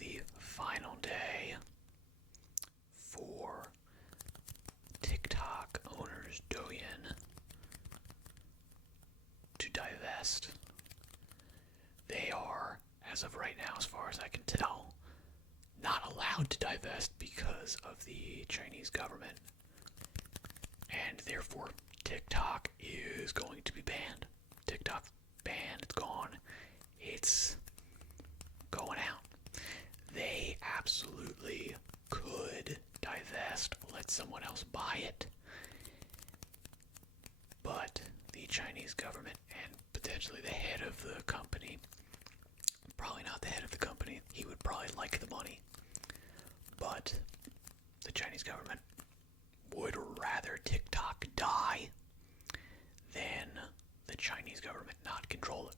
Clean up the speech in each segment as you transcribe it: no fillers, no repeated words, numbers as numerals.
the final day for TikTok owners Douyin to divest. They are, as of right now, as far as I can tell, not allowed to divest because of the Chinese government. And therefore, TikTok is going to be banned. TikTok banned, it's gone. It's going out. They absolutely could divest, let someone else buy it. But the Chinese government and potentially the head of the company, probably not the head of the company, he would probably like the money, but the Chinese government would rather TikTok die than the Chinese government not control it.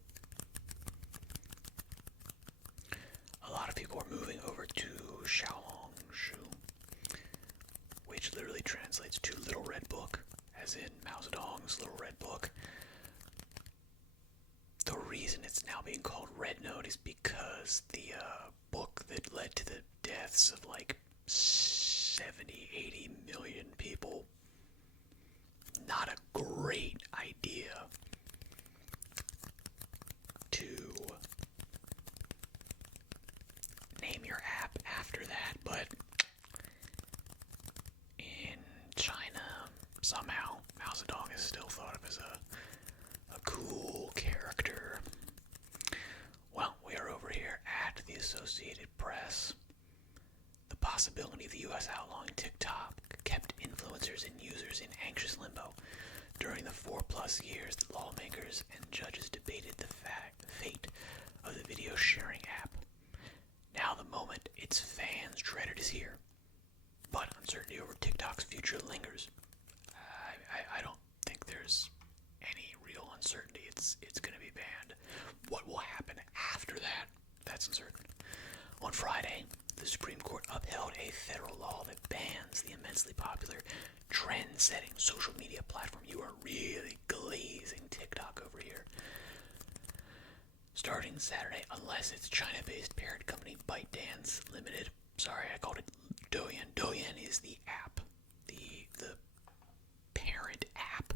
A lot of people are moving over to Xiaohongshu, which literally translates to Little Red Book, as in Mao Zedong's Little Red Book. The reason it's now being called Red Note is because the book that led to the deaths of like 70, 80 million people, not a great idea to name your app after that, but in China, somehow, Mao Zedong is still thought of as a cool character. Well, we are over here at the Associated Press. The possibility of the U.S. outlawing TikTok kept influencers and users in anxious limbo. During the 4+ years that lawmakers and judges debated the fate of the video sharing app. Now the moment its fans dreaded is here. But uncertainty over TikTok's future lingers. I don't think there's any real uncertainty. It's going to be banned. What will happen after that? That's uncertain. On Friday, the Supreme Court upheld a federal law that bans the immensely popular trend-setting social media platform. You are really glazing TikTok over here. Starting Saturday, unless it's China-based parent company ByteDance Limited. Sorry, I called it Douyin. Douyin is the app. The parent app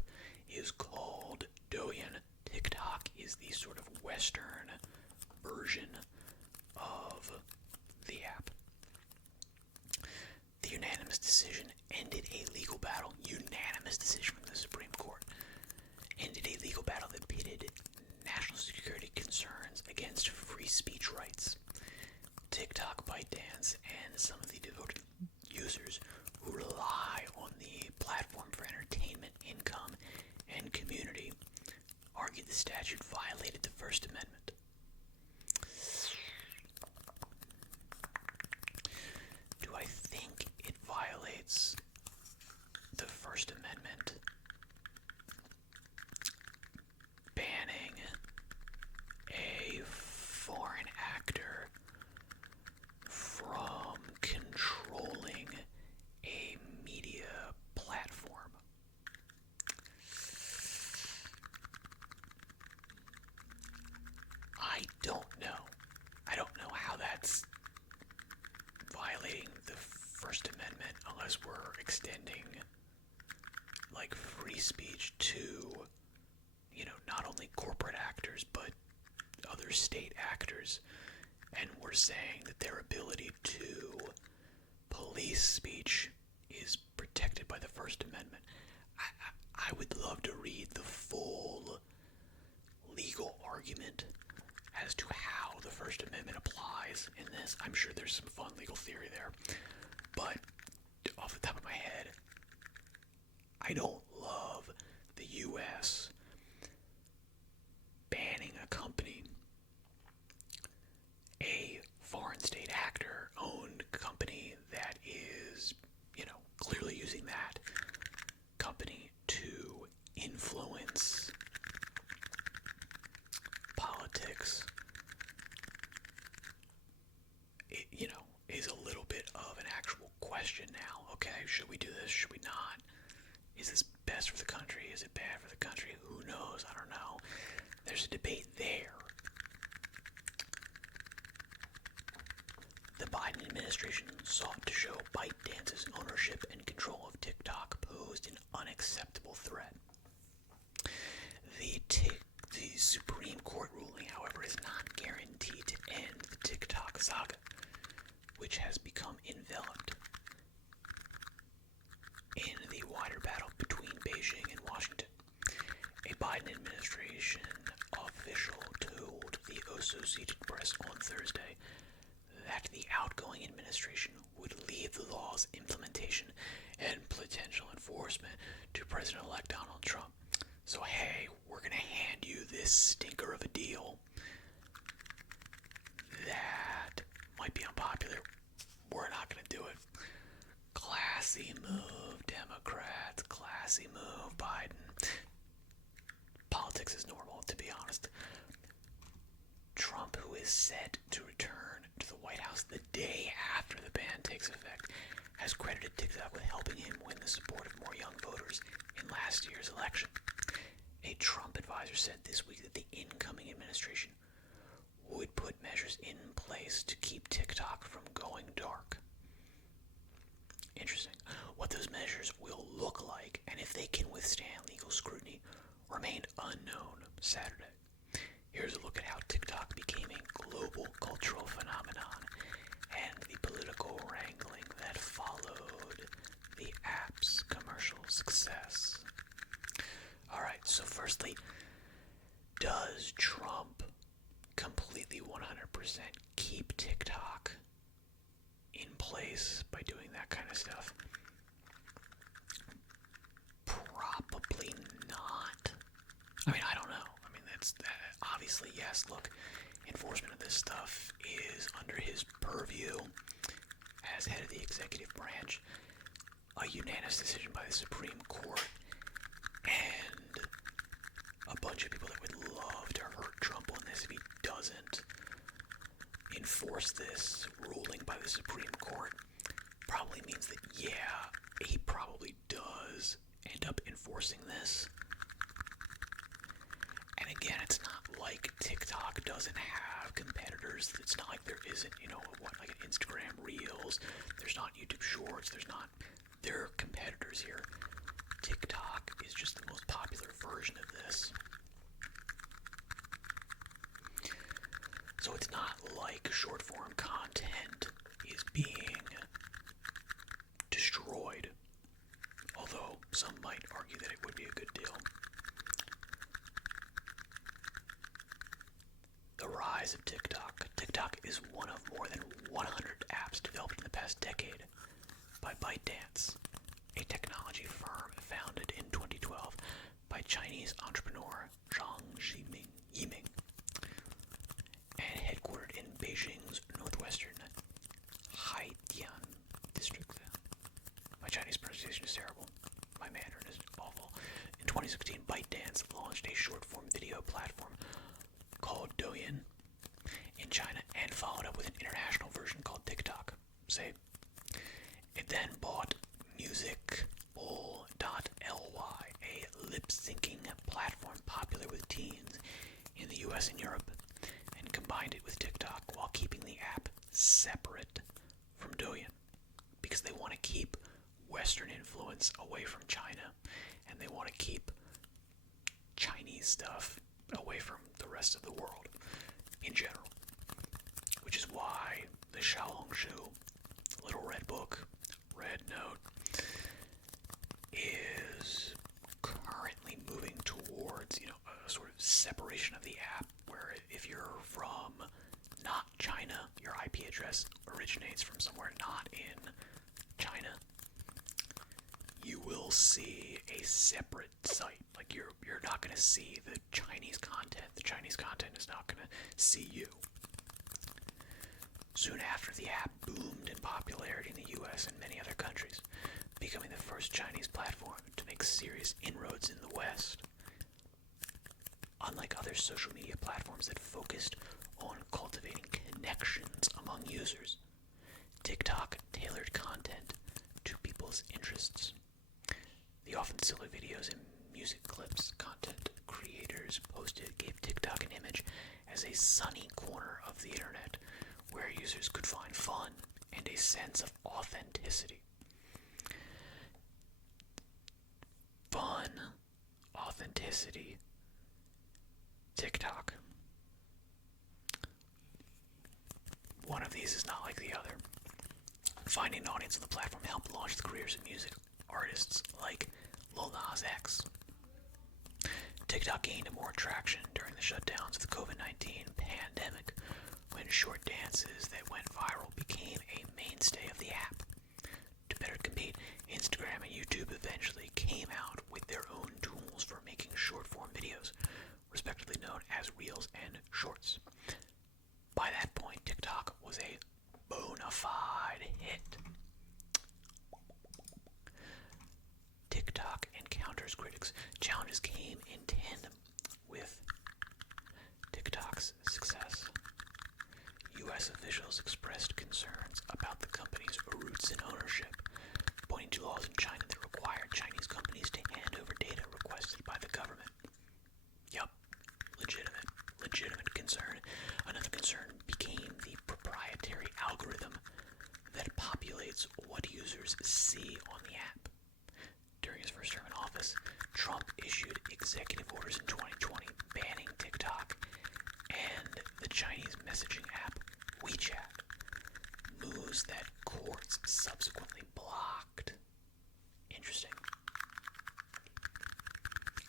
is called Douyin. TikTok is the sort of Western version of the app. The unanimous decision ended a legal battle. Unanimous decision from the Supreme Court ended a legal battle that pitted national security concerns against free speech rights. TikTok, ByteDance, and some of the devoted users who rely on the platform for entertainment, income, and community argued the statute violated the First Amendment. Do I think it violates the First Amendment? Banning a foreign actor from controlling a media platform. I don't know. I don't know how that's violating the First Amendment unless we're extending like free speech to, not only corporate actors but other state actors, and we're saying that their ability to police speech is protected by the First Amendment. I would love to read the full legal argument as to how the First Amendment applies in this. I'm sure there's some fun legal theory there, but off the top of my head, I don't love the U.S. banning a company, a foreign state actor-owned company that is, clearly using that company to influence politics. It, is a little bit of an actual question now. Okay, should we do this? Should we not? Is this best for the country? Is it bad for the country? Who knows? I don't know. There's a debate there. The Biden administration sought to show ByteDance's ownership and control of TikTok posed an unacceptable threat. The Supreme Court ruling, however, is not guaranteed to end the TikTok saga, which has become enveloped in the wider battle between Beijing and Washington. A Biden administration official told the Associated Press on Thursday that the outgoing administration would leave the law's implementation and potential enforcement to President-elect Donald Trump. So hey, we're going to hand you this stinker of a deal that might be unpopular. We're not going to do it. Classy move, Democrats. Classy move, Biden. Politics is normal, to be honest. Trump, who is set to return to the White House the day after the ban takes effect, has credited TikTok with helping him win the support of more young voters in last year's election. A Trump advisor said this week that the incoming administration would put measures in place to keep TikTok from going dark. Interesting. What those measures will look like and if they can withstand legal scrutiny remained unknown Saturday. Here's a look at how TikTok became a global cultural phenomenon and the political wrangling that followed the app's commercial success. Alright, so firstly, does Trump completely 100% keep TikTok in place by doing that kind of stuff? Probably not. I mean, I don't know. I mean, that's obviously, yes, look, enforcement of this stuff is under his purview as head of the executive branch. A unanimous decision by the Supreme Court and a bunch of people that would love to hurt Trump on this if he doesn't enforce this ruling by the Supreme Court probably means that, yeah, he probably does end up enforcing this. And again, it's not like TikTok doesn't have competitors. It's not like there isn't, like an Instagram Reels. There's not YouTube Shorts. There are competitors here. TikTok is just the most popular version of this. So it's not like short form content is being destroyed, although some might argue that it would be a good deal. The rise of TikTok. TikTok is one of more than 100 apps developed in the past decade by ByteDance, a technology firm founded in 2012 by Chinese entrepreneur Zhang Yiming, and headquartered in Beijing's northwestern Haidian district. My Chinese pronunciation is terrible. My Mandarin is awful. In 2016, ByteDance launched a short-form video platform called Douyin in China and followed up with an international version called TikTok. Say, it then bought Musicable.ly, a lip-syncing platform popular with teens in the US and Europe, and combined it with TikTok while keeping the app separate from Douyin, because they want to keep Western influence away from China, and they want to keep Chinese stuff away from the rest of the world in general, which is why the Xiaohongshu, Little Red Book, Red Note, is currently moving towards, a sort of separation of the app, where if you're from not China, your IP address originates from somewhere not in China, you will see a separate site. Like you're not going to see the Chinese content. The Chinese content is not going to see you. Soon after, the app boomed in popularity in the US and many other countries, becoming the first Chinese platform to make serious inroads in the West. Unlike other social media platforms that focused on cultivating connections among users, TikTok tailored content to people's interests. The often silly videos and music clips content creators posted gave TikTok an image as a sunny corner of the internet where users could find fun and a sense of authenticity. Fun, authenticity, TikTok. One of these is not like the other. Finding an audience on the platform helped launch the careers of music artists like Lil Nas X. TikTok gained more traction during the shutdowns of the COVID-19 pandemic, when short dances that went viral became a mainstay of the app. To better compete, Instagram and YouTube eventually came out with their own tools for making short-form videos, respectively known as Reels and Shorts. By that point, TikTok was a bona fide hit. TikTok encounters critics. Challenges came in tandem with TikTok's success. U.S. officials expressed concerns about the company's roots in ownership, pointing to laws in China that required Chinese companies to hand over data requested by the government. Yup, legitimate concern. Another concern became the proprietary algorithm that populates what users see on the app. During his first term in office, Trump issued executive orders in 2020 banning TikTok and the Chinese messaging app WeChat, moves that courts subsequently blocked. Interesting.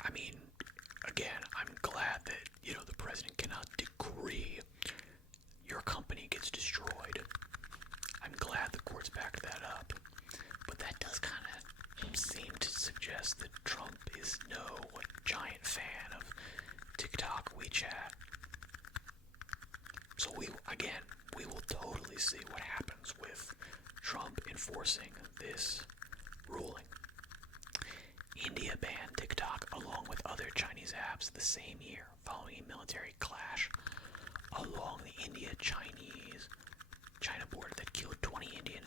I mean, again, I'm glad that, the president cannot decree your company gets destroyed. I'm glad the courts backed that up. But that does kind of seem to suggest that Trump is no giant fan of TikTok, WeChat. So we will totally see what happens with Trump enforcing this ruling. India banned TikTok along with other Chinese apps the same year, following a military clash along the India-China border that killed 20 Indian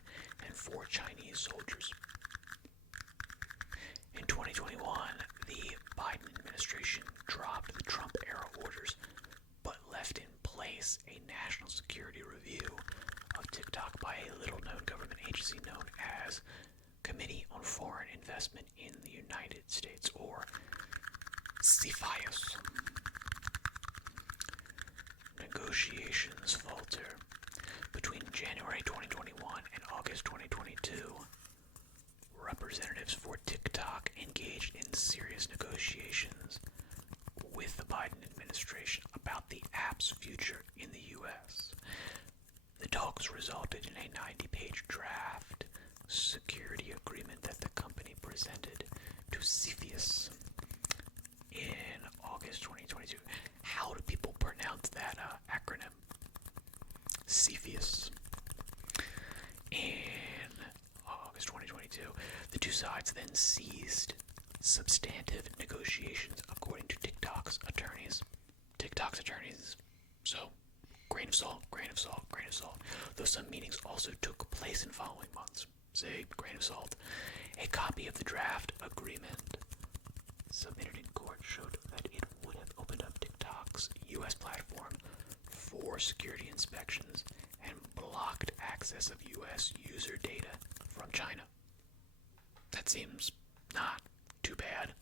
and 4 Chinese soldiers. In 2021, the Biden administration dropped the Trump-era orders, but left in place a national security review of TikTok by a little-known government agency known as Committee on Foreign Investment in the United States, or CFIUS. Negotiations falter. Between January 2021 and August 2022, representatives for TikTok engaged in serious negotiations with the Biden administration about the app's future in the U.S. The talks resulted in a 90-page draft security agreement that the company presented to CFIUS in August 2022. How do people pronounce that acronym? CFIUS. In August 2022, the two sides then ceased substantive negotiations, according to TikTok's attorneys. So, grain of salt. Though some meetings also took place in following months. Say, grain of salt. A copy of the draft agreement submitted in court showed that it would have opened up TikTok's U.S. platform for security inspections and blocked access of U.S. user data from China. That seems not too bad.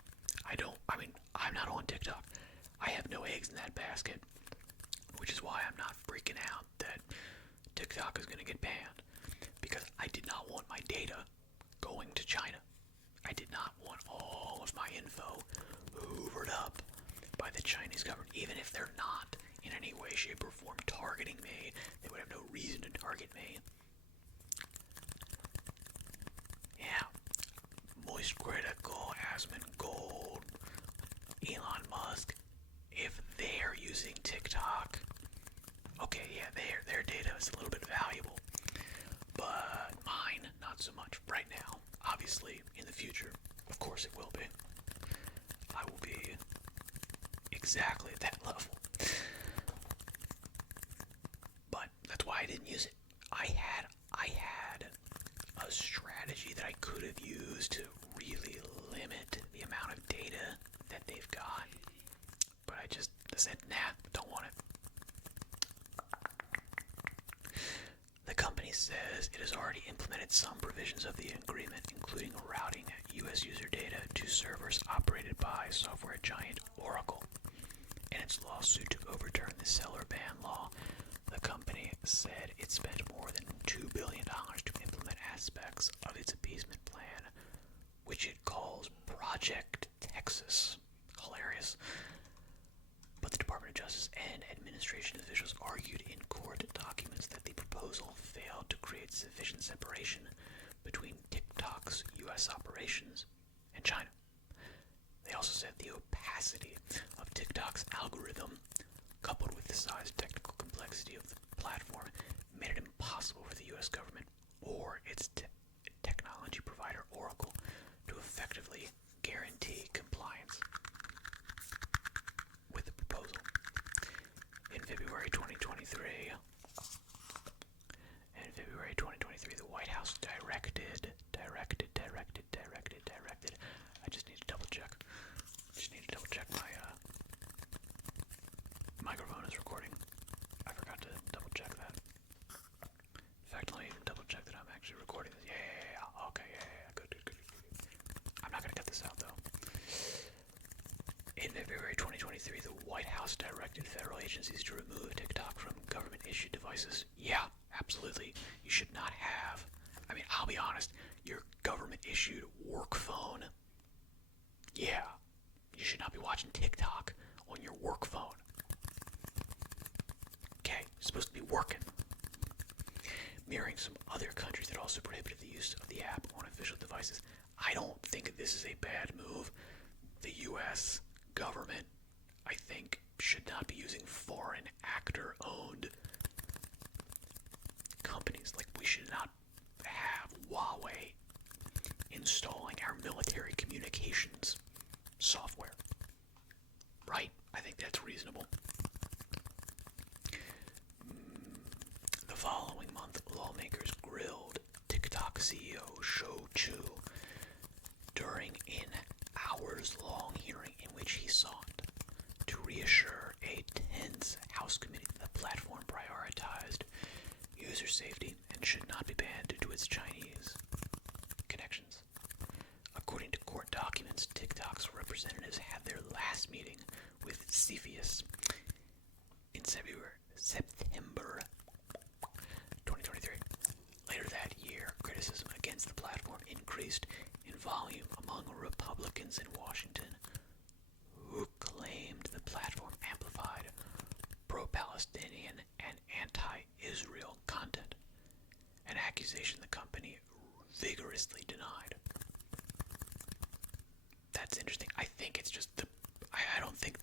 I'm not on TikTok. I have no eggs in that basket, which is why I'm not freaking out that TikTok is going to get banned, because I did not want my data going to China. I did not want all of my info hoovered up by the Chinese government. Even if they're not in any way, shape, or form targeting me, they would have no reason to target me. Yeah. Moist Critical, Asmongold, Elon Musk, if they're using TikTok, okay, yeah, their data is a little bit valuable. But mine, not so much right now. Obviously, in the future, of course it will be. I will be exactly at that level. But that's why I didn't use it. I had a strategy that I could have used to really limit the amount of data that they've got. But I said, nah, don't want it. provisions of the agreement, including routing U.S. user data to servers operated by software giant Oracle. In its lawsuit to overturn the seller ban law, the company said it spent more than $2 billion to implement aspects of its appeasement plan, which it calls Project Texas. Hilarious. But the Department of Justice and administration officials argued in court documents that the proposal failed to create sufficient separation between TikTok's U.S. operations and China. They also said the opacity of TikTok's algorithm, coupled with the size and technical complexity of the platform, made it impossible for the U.S. government or its technology provider Oracle to effectively guarantee compliance with the proposal. In February 2023, the White House directed. I just need to double check. My microphone is recording. I forgot to double check that. In fact, let me even double check that I'm actually recording this. Yeah. Okay, yeah. Good. I'm not gonna cut this out though. In February 2023, the White House directed federal agencies to remove TikTok from government-issued devices. Yeah, absolutely. You should not have. I mean, I'll be honest. Your government-issued work phone. Yeah, you should not be watching TikTok on your work phone. Okay, you're supposed to be working. Mirroring some other countries that also prohibited the use of the app on official devices. I don't think this is a bad move. The U.S. government, I think, should not be using foreign actor-owned companies. Like, we should not have Huawei installing our military communications software. Right? I think that's reasonable. The following month, lawmakers grilled TikTok CEO Shou Chew during an hours-long hearing in which he sought to reassure a tense House committee that the platform prioritized user safety and should not be banned due to its Chinese connections. According to court documents, TikTok's representatives had their last meeting with CFIUS in September 2023. Later that year, criticism against the platform increased in volume among Republicans in Washington, who claimed the platform amplified pro-Palestinian and anti-Israel content, an accusation the company vigorously denied. That's interesting. I think it's just I don't think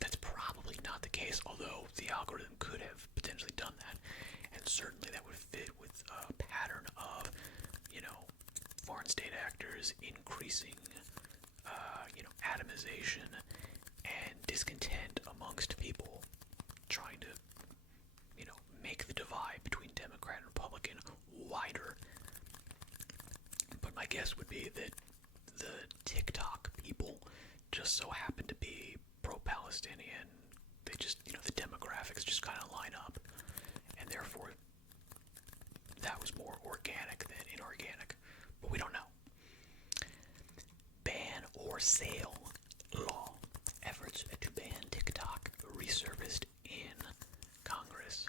that's probably not the case, although the algorithm could have potentially done that, and certainly that would fit with a pattern of, foreign state actors increasing, atomization and discontent amongst people, trying to, make the divide between Democrat and Republican wider. But my guess would be that the TikTok people just so happen to be pro-Palestinian. They just, the demographics just kind of line up, and therefore that was more organic than inorganic. But we don't know. Ban or sale law. Efforts to ban TikTok resurfaced in Congress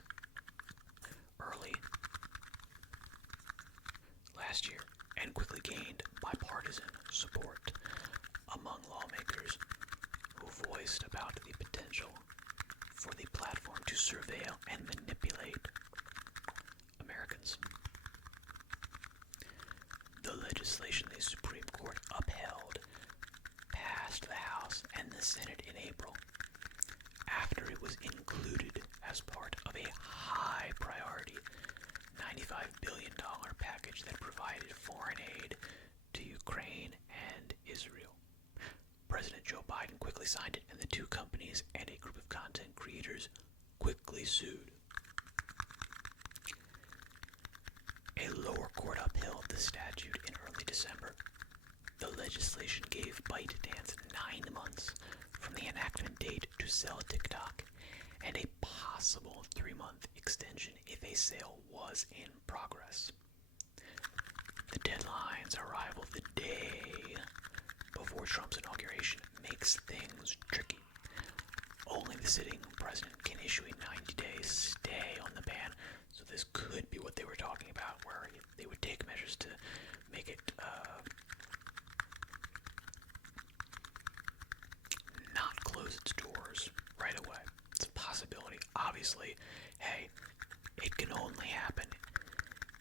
early last year and quickly gained bipartisan support among lawmakers who voiced about the potential for the platform to surveil and manipulate Americans. The legislation the Supreme Court upheld passed the House and the Senate in April, after it was included as part of a high-priority $95 billion package that provided foreign aid to Ukraine and Israel. President Joe Biden quickly signed it, and the two companies and a group of content creators quickly sued. A lower court upheld the statute in early December. The legislation gave ByteDance 9 months from the enactment date to sell TikTok, and a possible 3-month extension if a sale was in progress. before Trump's inauguration makes things tricky. Only the sitting president can issue a 90-day stay on the ban, so this could be what they were talking about, where they would take measures to make it not close its doors right away. It's a possibility. Obviously, hey, it can only happen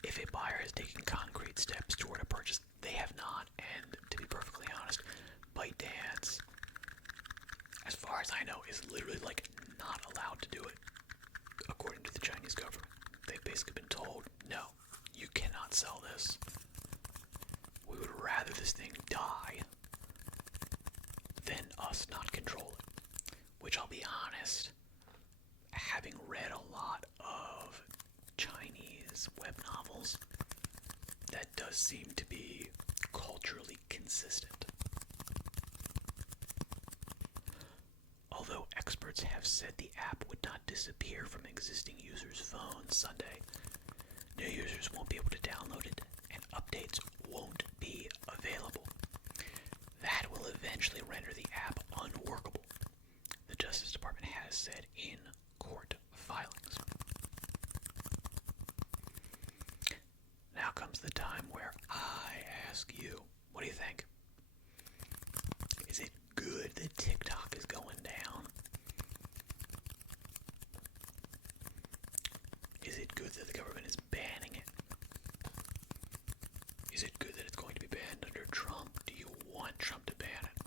if a buyer has taken concrete steps toward a purchase. They have not, and to be perfectly honest, ByteDance, as far as I know, is literally like not allowed to do it, according to the Chinese government. They've basically been told, no, you cannot sell this. We would rather this thing die than us not control it. Which, I'll be honest, having read a lot of Chinese web novels, that does seem to be culturally consistent. Although experts have said the app would not disappear from existing users' phones Sunday, new users won't be able to download it, and updates won't be available. That will eventually render the app unworkable, the Justice Department has said in court filings. Now comes the time where I ask you, what do you think? Is it good that TikTok is going down? Is it good that the government is banning it? Is it good that it's going to be banned under Trump? Do you want Trump to ban it?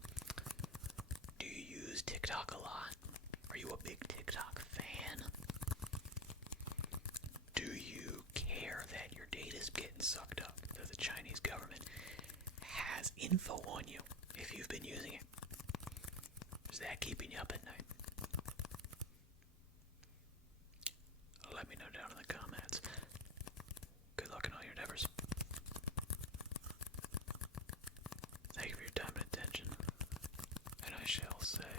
Do you use TikTok a lot? Are you a big TikTok fan? Do you care that your data is getting sucked up? That the Chinese government has info on you if you've been using it? Is that keeping you up at night? Let me know down in the comments. Good luck in all your endeavors. Thank you for your time and attention. And I shall say...